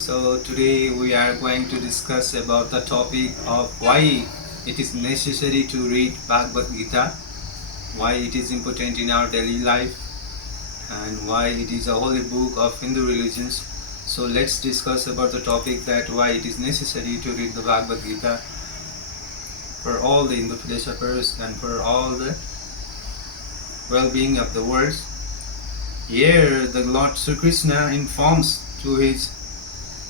So today we are going to discuss about the topic of why it is necessary to read Bhagavad Gita, why it is important in our daily life, and why it is a holy book of Hindu religions. So let's discuss about the topic that why it is necessary to read the Bhagavad Gita for all the Hindu philosophers and for all the well-being of the world. Here the Lord Sri Krishna informs to his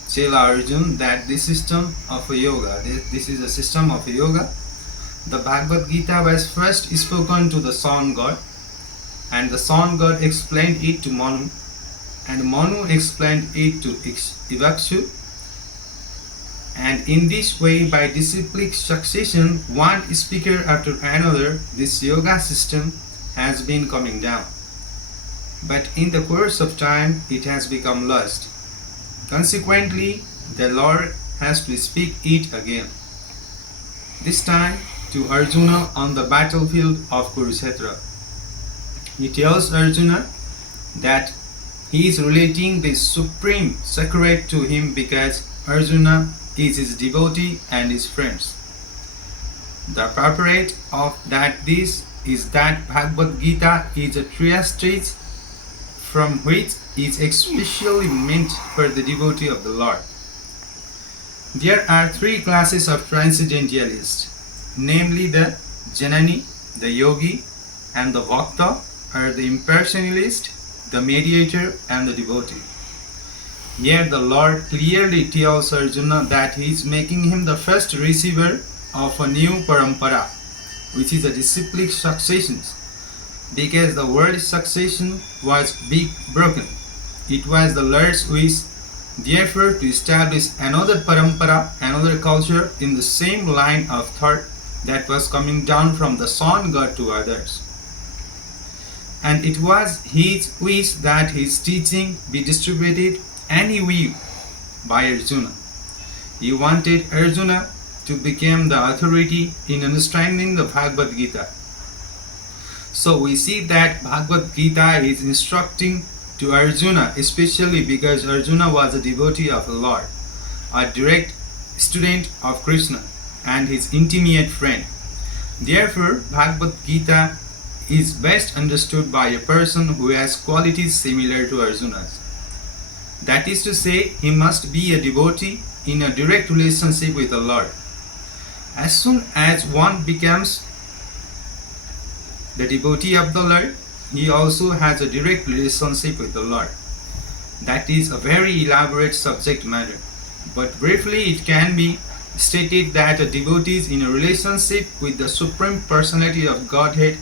Chela Arjun that this system of a yoga, this is a system of a yoga. The Bhagavad Gita was first spoken to the sun god, and the sun god explained it to Manu, and Manu explained it to Ivakshu. And in this way, by disciplic succession, one speaker after another, this yoga system has been coming down. But in the course of time, it has become lost. Consequently, the Lord has to speak it again. This time to Arjuna on the battlefield of Kurukshetra. He tells Arjuna that he is relating the supreme secret to him because Arjuna is his devotee and his friends. The purport of this is that Bhagavad Gita is a treatise from which is especially meant for the devotee of the Lord. There are three classes of transcendentalists, namely the Janani, the Yogi, and the Bhakta, or the impersonalist, the mediator, and the devotee. Here the Lord clearly tells Arjuna that he is making him the first receiver of a new parampara, which is a disciplic succession, because the word succession was broken. It was the Lord's wish, therefore, to establish another parampara, another culture in the same line of thought that was coming down from the sun god to others. And it was his wish that his teaching be distributed anyway by Arjuna. He wanted Arjuna to become the authority in understanding the Bhagavad Gita. So we see that Bhagavad Gita is instructing to Arjuna, especially because Arjuna was a devotee of the Lord, a direct student of Krishna, and his intimate friend. Therefore, Bhagavad Gita is best understood by a person who has qualities similar to Arjuna's. That is to say, he must be a devotee in a direct relationship with the Lord. As soon as one becomes the devotee of the Lord, he also has a direct relationship with the Lord. That is a very elaborate subject matter, but briefly it can be stated that a devotee is in a relationship with the Supreme Personality of Godhead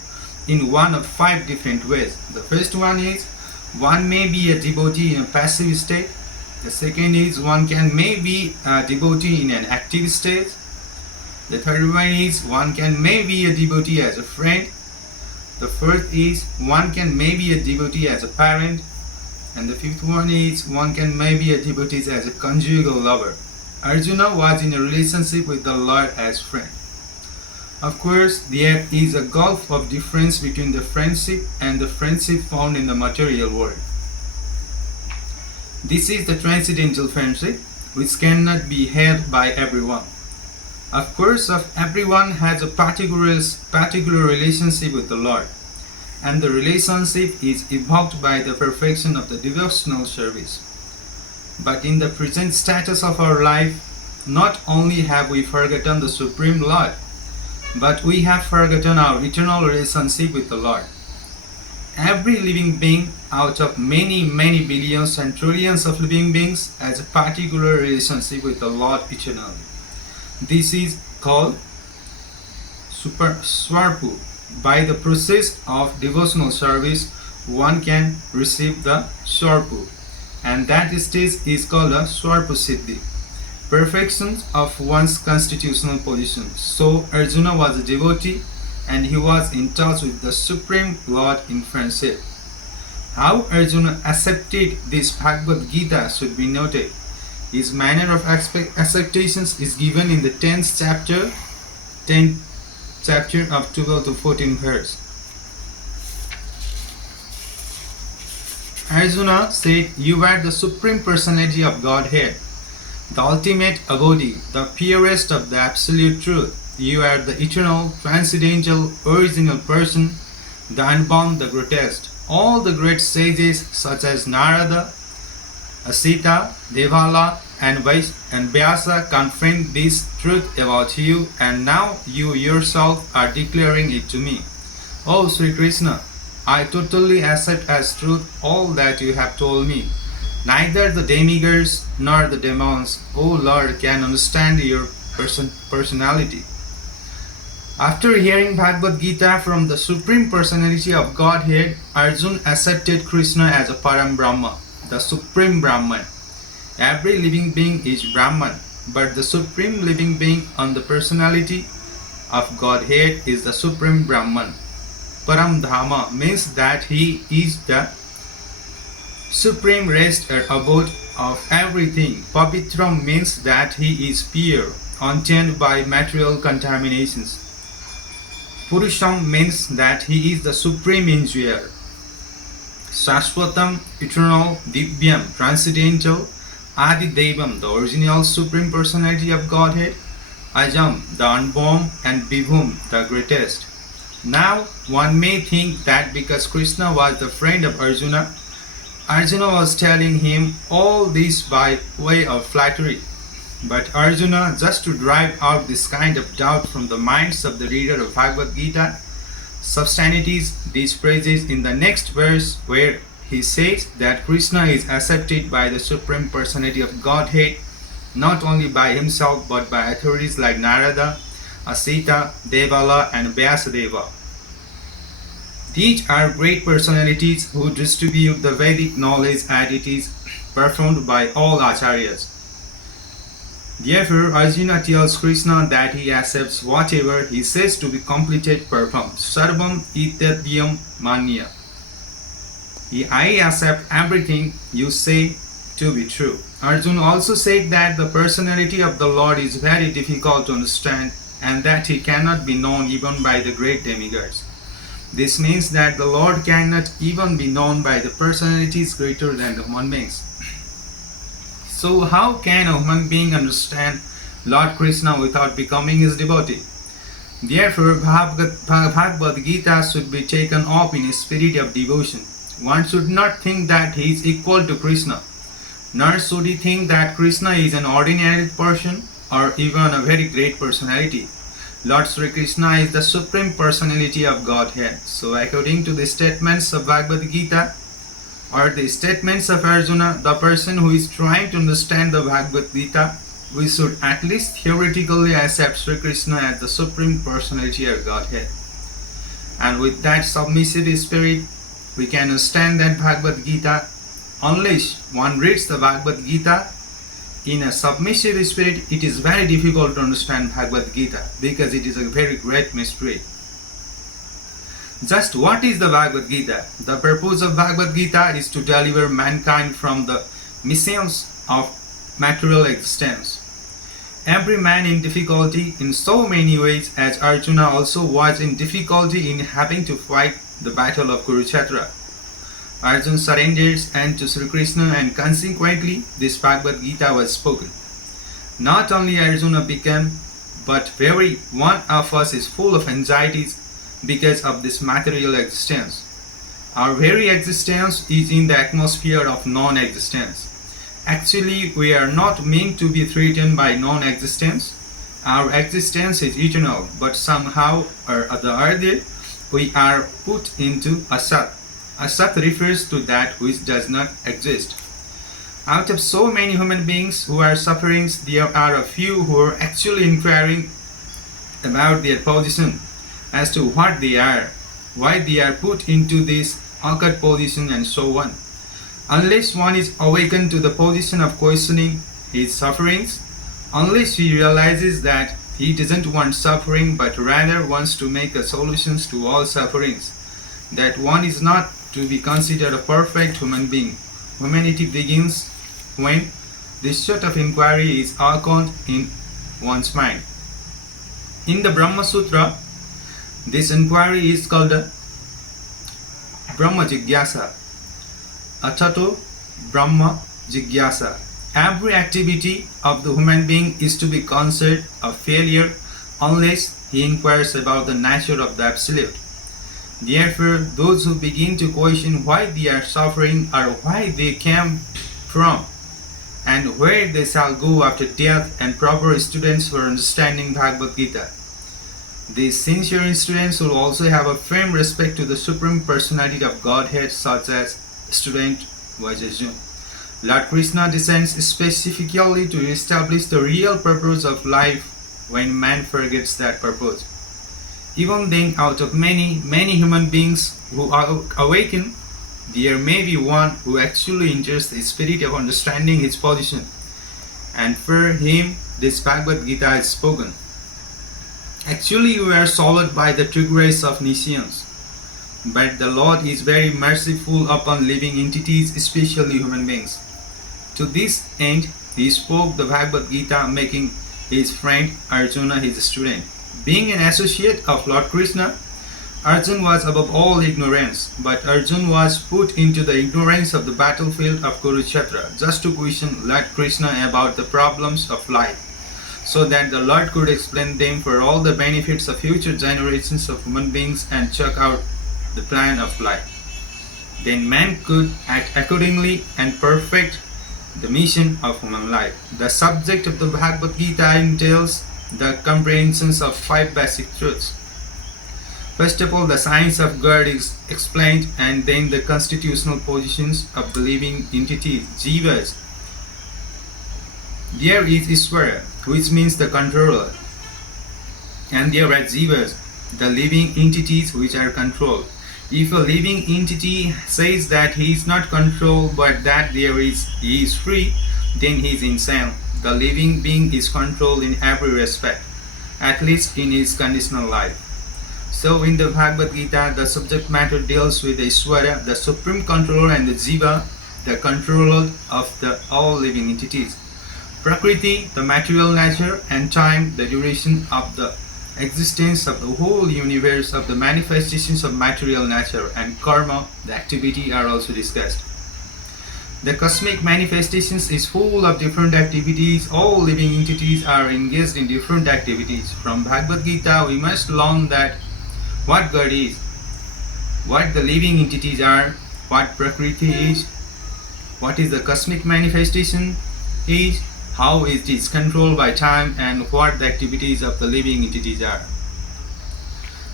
in one of 5 different ways. The first one is, one may be a devotee in a passive state. The second is, one may be a devotee in an active state. The third one is, one may be a devotee as a friend. The fourth is, one may be a devotee as a parent. And the fifth one is, one may be a devotee as a conjugal lover. Arjuna was in a relationship with the Lord as friend. Of course, there is a gulf of difference between the friendship and the friendship found in the material world. This is the transcendental friendship, which cannot be held by everyone. Of course, everyone has a particular relationship with the Lord, and the relationship is evoked by the perfection of the devotional service. But in the present status of our life, not only have we forgotten the Supreme Lord, but we have forgotten our eternal relationship with the Lord. Every living being out of many billions and trillions of living beings has a particular relationship with the Lord eternally. This is called swarpu. By the process of devotional service, one can receive the swarpu, and that stage is called a swarpu siddhi, perfection of one's constitutional position. So Arjuna was a devotee and he was in touch with the Supreme Lord in friendship. How Arjuna accepted this Bhagavad Gita should be noted. His manner of acceptations is given in the 10th chapter of 12 to 14 verse. Arjuna said, "You are the Supreme Personality of Godhead. the ultimate abode, the purest of the absolute truth. You are the eternal, transcendental, original person, the unborn, the greatest. All the great sages such as Narada, Asita, Devala, and Vyasa confirmed this truth about you, and now you yourself are declaring it to me. Oh Sri Krishna, I totally accept as truth all that you have told me. Neither the demigods nor the demons, O Lord, can understand your personality. After hearing Bhagavad Gita from the Supreme Personality of Godhead, Arjuna accepted Krishna as a Param Brahma, the Supreme Brahman. Every living being is Brahman, but the Supreme Living Being on the Personality of Godhead is the Supreme Brahman. Param Dhama means that he is the supreme rest or abode of everything. Pavitram means that he is pure, untainted by material contaminations. Purusham means that he is the supreme enjoyer. Shashvatam, eternal, Divyam, transcendental, Adi Devam, the original supreme personality of Godhead, Ajam, the unborn, and Vibhum, the greatest. Now, one may think that because Krishna was the friend of Arjuna, Arjuna was telling him all this by way of flattery. But Arjuna, just to drive out this kind of doubt from the minds of the reader of Bhagavad Gita, substantiates these phrases in the next verse where he says that Krishna is accepted by the Supreme Personality of Godhead not only by himself but by authorities like Narada, Asita, Devala, and Vyasadeva. These are great personalities who distribute the Vedic knowledge as it is performed by all acharyas. Therefore, Arjuna tells Krishna that he accepts whatever he says to be completed performed. Sarvam itadyam manya. I accept everything you say to be true. Arjuna also said that the personality of the Lord is very difficult to understand and that he cannot be known even by the great demigods. This means that the Lord cannot even be known by the personalities greater than the human beings. So how can a human being understand Lord Krishna without becoming his devotee? Therefore, Bhagavad Gita should be taken up in a spirit of devotion. One should not think that he is equal to Krishna, nor should he think that Krishna is an ordinary person or even a very great personality. Lord Sri Krishna is the Supreme Personality of Godhead. So according to the statements of Bhagavad Gita, or the statements of Arjuna, the person who is trying to understand the Bhagavad Gita, we should at least theoretically accept Sri Krishna as the Supreme Personality of Godhead. And with that submissive spirit, we can understand that Bhagavad Gita. Unless one reads the Bhagavad Gita in a submissive spirit, it is very difficult to understand Bhagavad Gita because it is a very great mystery. Just what is the Bhagavad Gita? The purpose of Bhagavad Gita is to deliver mankind from the miseries of material existence. Every man in difficulty in so many ways, as Arjuna also was in difficulty in having to fight the battle of Kurukshetra. Arjuna surrenders and to Sri Krishna, and consequently this Bhagavad Gita was spoken. Not only Arjuna became, but every one of us is full of anxieties because of this material existence. Our very existence is in the atmosphere of non-existence. Actually, we are not meant to be threatened by non-existence. Our existence is eternal, but somehow or the other, we are put into asat. Asat refers to that which does not exist. Out of so many human beings who are suffering, there are a few who are actually inquiring about their position, as to what they are, why they are put into this awkward position, and so on. Unless one is awakened to the position of questioning his sufferings, unless he realizes that he doesn't want suffering but rather wants to make a solution to all sufferings, that one is not to be considered a perfect human being. Humanity begins when this sort of inquiry is awakened in one's mind. In the Brahma Sutra, this inquiry is called Brahma Jigyasa, Atato Brahma Jigyasa, every activity of the human being is to be considered a failure unless he inquires about the nature of the Absolute. Therefore, those who begin to question why they are suffering or why they came from and where they shall go after death and proper students for understanding Bhagavad Gita. These sincere students will also have a firm respect to the Supreme Personality of Godhead, such as student Vajrayana. Lord Krishna descends specifically to establish the real purpose of life when man forgets that purpose. Even then, out of many human beings who awaken, there may be one who actually enters the spirit of understanding his position, and for him this Bhagavad Gita is spoken. Actually, we are swallowed by the true grace of Nishyans, but the Lord is very merciful upon living entities, especially human beings. To this end, he spoke the Bhagavad Gita, making his friend Arjuna his student. Being an associate of Lord Krishna, Arjuna was above all ignorance, but Arjuna was put into the ignorance of the battlefield of Kurukshetra just to question Lord Krishna about the problems of life, so that the Lord could explain them for all the benefits of future generations of human beings and check out the plan of life. Then man could act accordingly and perfect the mission of human life. The subject of the Bhagavad Gita entails the comprehensions of 5 basic truths. First of all, the science of God is explained, and then the constitutional positions of the living entities, jivas. There is Ishvara, which means the controller, and there are jivas, the living entities which are controlled. If a living entity says that he is not controlled but that he is free, then he is insane. The living being is controlled in every respect, at least in his conditional life. So in the Bhagavad Gita, the subject matter deals with the Ishvara, the supreme controller, and the Jiva, the controller of all living entities. Prakriti, the material nature, and time, the duration of the existence of the whole universe, of the manifestations of material nature, and karma, the activity, are also discussed. The cosmic manifestations is full of different activities. All living entities are engaged in different activities. From Bhagavad Gita, we must learn that what God is, what the living entities are, what Prakriti is, what is the cosmic manifestation is, how it is controlled by time, and what the activities of the living entities are.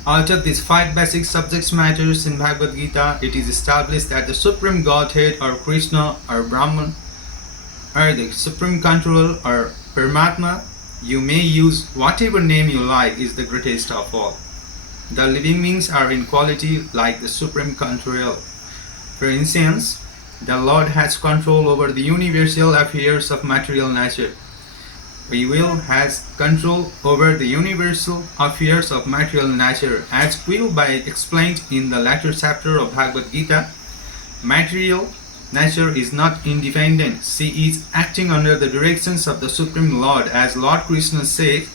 Out of these 5 basic subject matters in Bhagavad Gita, it is established that the Supreme Godhead or Krishna or Brahman or the Supreme Controller or Paramatma, you may use whatever name you like, is the greatest of all. The living beings are in quality like the Supreme Controller. For instance, the Lord has control over the universal affairs of material nature. He will has control over the universal affairs of material nature, as will be explained in the latter chapter of Bhagavad Gita. Material nature is not independent. She is acting under the directions of the Supreme Lord, as Lord Krishna says,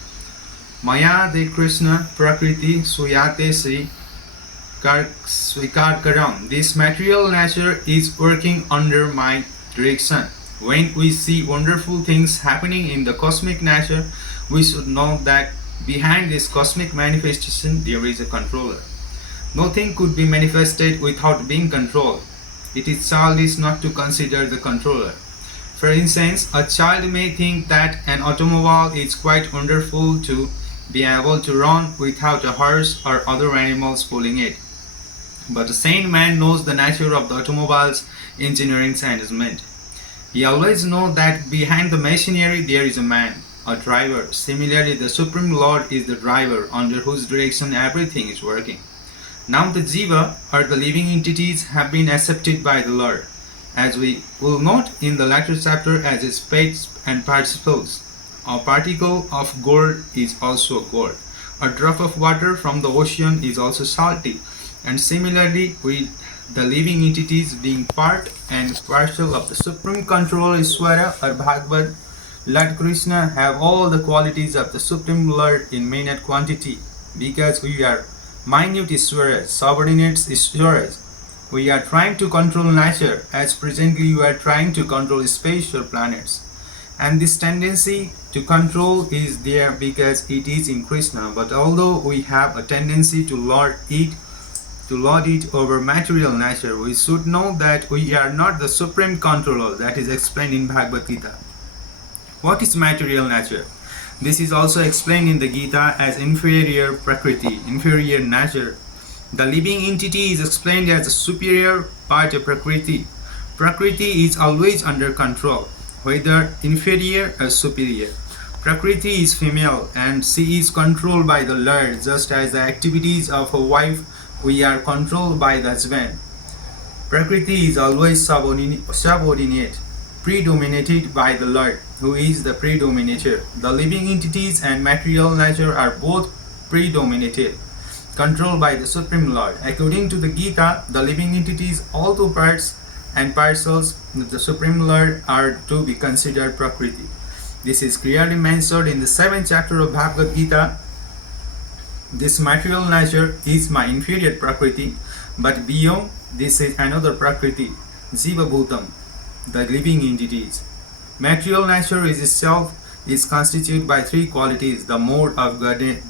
Maya de Krishna Prakriti Suyate Sri Svikar Karam. This material nature is working under my direction. When we see wonderful things happening in the cosmic nature, we should know that behind this cosmic manifestation there is a controller. Nothing could be manifested without being controlled. It is childish not to consider the controller. For instance, a child may think that an automobile is quite wonderful to be able to run without a horse or other animals pulling it. But a sane man knows the nature of the automobile's engineering management. He always knows that behind the machinery there is a man, a driver. Similarly, the Supreme Lord is the driver under whose direction everything is working. Now the jiva, or the living entities, have been accepted by the Lord, as we will note in the latter chapter, as its fates and participles. A particle of gold is also gold. A drop of water from the ocean is also salty. And similarly, with the living entities being part and parcel of the Supreme Controller Ishvara or Bhagavad, Lord Krishna have all the qualities of the Supreme Lord in minute quantity, because we are minute Ishvaras, subordinates Ishvaras. We are trying to control nature, as presently we are trying to control space or planets. And this tendency to control is there because it is in Krishna. But although we have a tendency to lord it over material nature, we should know that we are not the supreme controller. That is explained in Bhagavad Gita. What is material nature? This is also explained in the Gita as inferior prakriti, inferior nature. The living entity is explained as a superior part of prakriti. Prakriti is always under control, whether inferior or superior. Prakriti is female and she is controlled by the Lord, just as the activities of a wife we are controlled by the husband. Prakriti is always subordinate, predominated by the Lord, who is the predominator. The living entities and material nature are both predominated, controlled by the Supreme Lord. According to the Gita, the living entities, all two parts and parcels of the Supreme Lord, are to be considered Prakriti. This is clearly mentioned in the 7th chapter of Bhagavad Gita. This material nature is my inferior Prakriti, but beyond this is another Prakriti, Jiva Bhutam, the living entities. Material nature is itself is constituted by three qualities: the mode of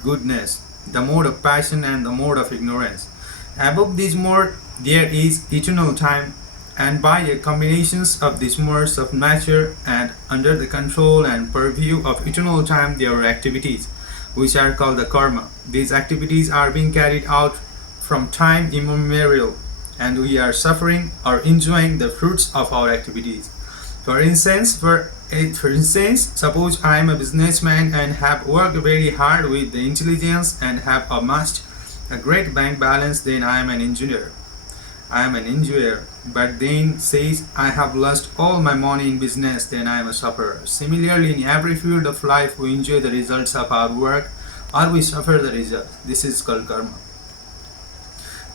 goodness, the mode of passion, and the mode of ignorance. Above these modes there is eternal time, and by a combination of these modes of nature and under the control and purview of eternal time there are activities which are called the karma. These activities are being carried out from time immemorial, and we are suffering or enjoying the fruits of our activities. For instance, suppose I am a businessman and have worked very hard with the intelligence and have amassed a great bank balance, then I am an engineer. But then says I have lost all my money in business, then I am a sufferer. Similarly, in every field of life, we enjoy the results of our work or we suffer the result. This is called karma.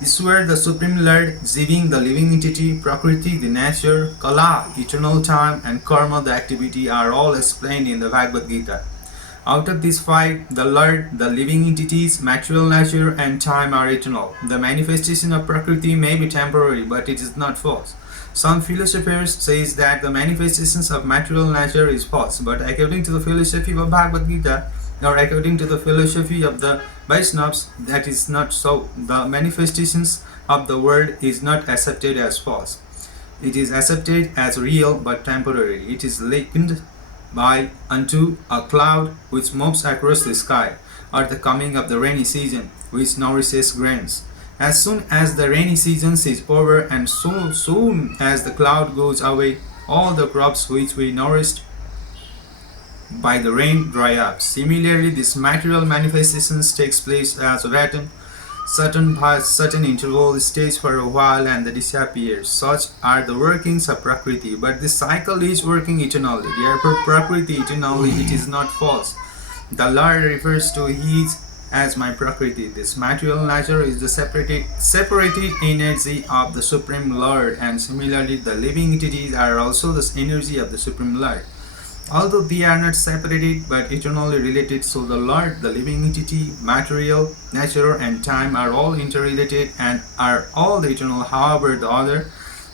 This is where the Supreme Lord, Jiving, the living entity, Prakriti, the nature, Kala, eternal time, and Karma, the activity, are all explained in the Bhagavad Gita. Out of these five, the Lord, the living entities, material nature, and time are eternal. The manifestation of Prakriti may be temporary, but it is not false. Some philosophers say that the manifestations of material nature is false, but according to the philosophy of Bhagavad Gita, or according to the philosophy of the Vaishnavas, that is not so. The manifestations of the world is not accepted as false. It is accepted as real but temporary. It is likened by unto a cloud which moves across the sky, or the coming of the rainy season, which nourishes grains. As soon as the rainy season is over, and so soon as the cloud goes away, all the crops which we nourished by the rain dry up. Similarly, this material manifestations takes place as written. Certain interval stays for a while and then disappears. Such are the workings of Prakriti. But this cycle is working eternally. Therefore, Prakriti eternally, it is not false. The Lord refers to His as my Prakriti. This material nature is the separated energy of the Supreme Lord, and similarly, the living entities are also the energy of the Supreme Lord. Although they are not separated but eternally related, so the Lord, the living entity, material, nature, and time are all interrelated and are all eternal. However, the other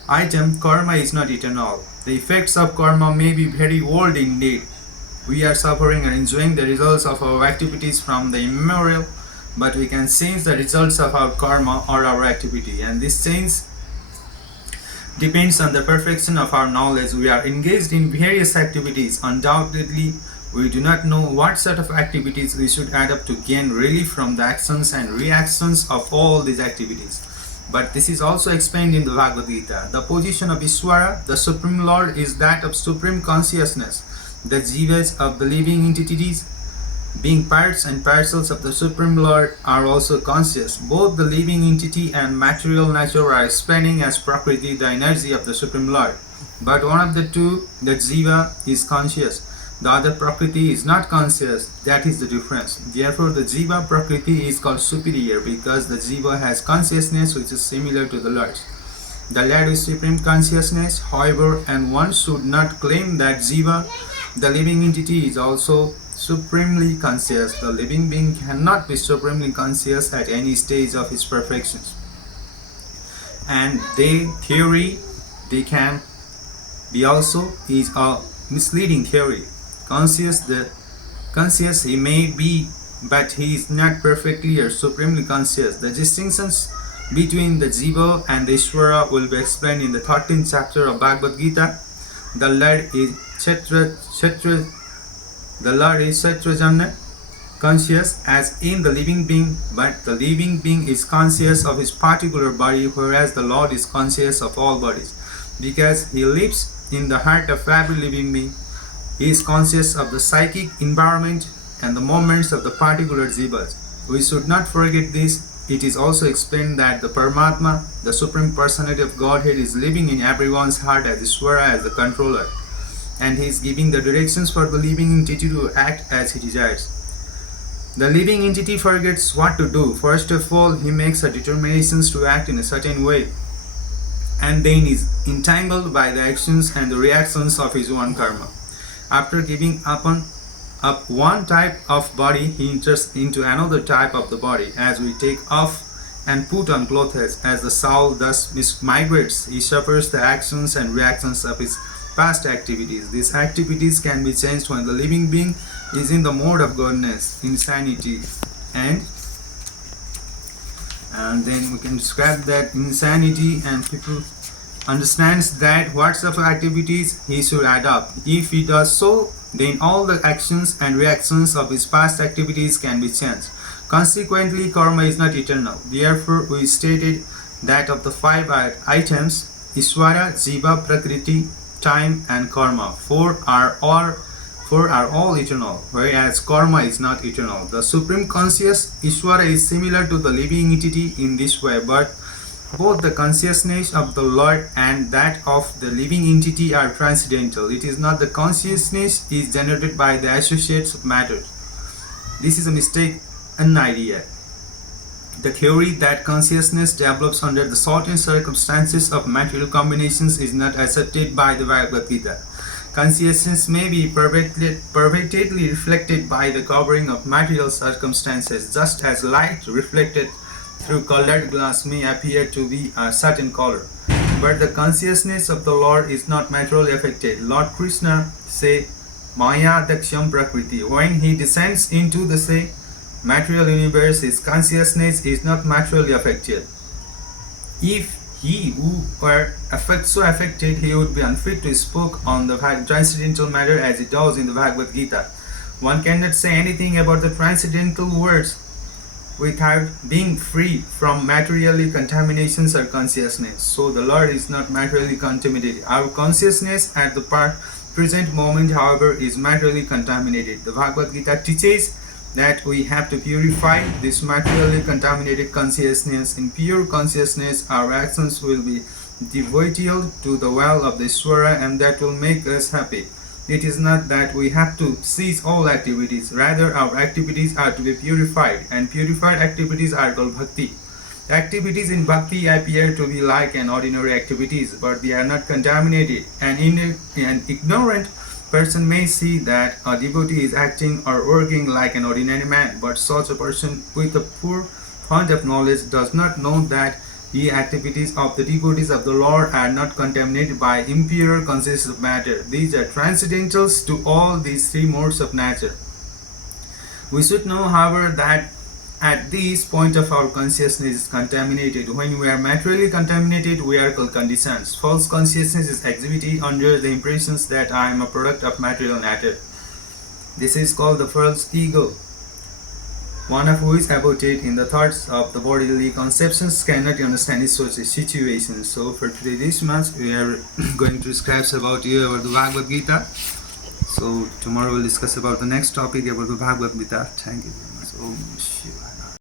item, karma, is not eternal. The effects of karma may be very old indeed. We are suffering and enjoying the results of our activities from the immemorial, but we can change the results of our karma or our activity, and this change depends on the perfection of our knowledge. We are engaged in various activities. Undoubtedly, we do not know what sort of activities we should add up to gain relief from the actions and reactions of all these activities. But this is also explained in the Bhagavad Gita. The position of Ishvara, the Supreme Lord, is that of supreme consciousness. The jivas of the living entities, being parts and parcels of the Supreme Lord, are also conscious. Both the living entity and material nature are explaining as Prakriti, the energy of the Supreme Lord. But one of the two, the jiva, is conscious. The other Prakriti is not conscious. That is the difference. Therefore, the jiva Prakriti is called superior because the jiva has consciousness which is similar to the Lord's. The Lord is supreme consciousness, however, and one should not claim that jiva, the living entity, is also supremely conscious. The living being cannot be supremely conscious at any stage of his perfections. And they can be also is a misleading theory. Conscious he may be, but he is not perfectly or supremely conscious. The distinctions between the Jiva and the Ishvara will be explained in the 13th chapter of Bhagavad Gita. The Lord is Kshetrajanya, conscious as in the living being, but the living being is conscious of his particular body, whereas the Lord is conscious of all bodies. Because he lives in the heart of every living being, he is conscious of the psychic environment and the movements of the particular jivas. We should not forget this. It is also explained that the Paramatma, the Supreme Personality of Godhead, is living in everyone's heart as Ishvara, as the controller, and he is giving the directions for the living entity to act as he desires. The living entity forgets what to do. First of all, he makes a determination to act in a certain way, and then is entangled by the actions and the reactions of his own karma. After giving up one type of body, he enters into another type of the body. As we take off and put on clothes, as the soul thus migrates, he suffers the actions and reactions of his past activities. These activities can be changed when the living being is in the mode of godness, insanity, and then we can describe that insanity, and people understands that what sort of activities he should adopt. If he does so, then all the actions and reactions of his past activities can be changed. Consequently, karma is not eternal. Therefore, we stated that of the 5 items, Ishvara, Jiva, Prakriti, time, and karma, four are all eternal, whereas karma is not eternal. The supreme conscious Ishvara is similar to the living entity in this way, but both the consciousness of the Lord and that of the living entity are transcendental. It is not the consciousness is generated by the associates of matter. This is a mistake, an idea. The theory that consciousness develops under the certain circumstances of material combinations is not accepted by the Bhagavad Gita. Consciousness may be pervadedly reflected by the covering of material circumstances, just as light reflected through colored glass may appear to be a certain color. But the consciousness of the Lord is not materially affected. Lord Krishna say, Maya Daksham Prakriti. When he descends into the say material universe, his consciousness is not materially affected. If he who were so affected, he would be unfit to speak on the transcendental matter as he does in the Bhagavad Gita. One cannot say anything about the transcendental words without being free from materially contaminations or consciousness. So the Lord is not materially contaminated. Our consciousness at the present moment, however, is materially contaminated. The Bhagavad Gita teaches that we have to purify this materially contaminated consciousness. In pure consciousness, our actions will be devoted to the well of the Ishvara, and that will make us happy. It is not that we have to cease all activities. Rather, our activities are to be purified, and purified activities are called bhakti. Activities in bhakti appear to be like an ordinary activities, but they are not contaminated. An ignorant person may see that a devotee is acting or working like an ordinary man, but such a person with a poor fund of knowledge does not know that the activities of the devotees of the Lord are not contaminated by impure consciousness of matter. These are transcendentals to all these 3 modes of nature. We should know, however, that at this point of our consciousness is contaminated. When we are materially contaminated, we are called conditions. False consciousness is exhibited under the impressions that I am a product of material matter. This is called the false ego, one of who is aborted in the thoughts of the bodily conceptions cannot understand such a situation. So for today this much, we are going to describe about the Bhagavad Gita. So tomorrow we'll discuss about the next topic about the Bhagavad Gita. Thank you very much. Om Shiva.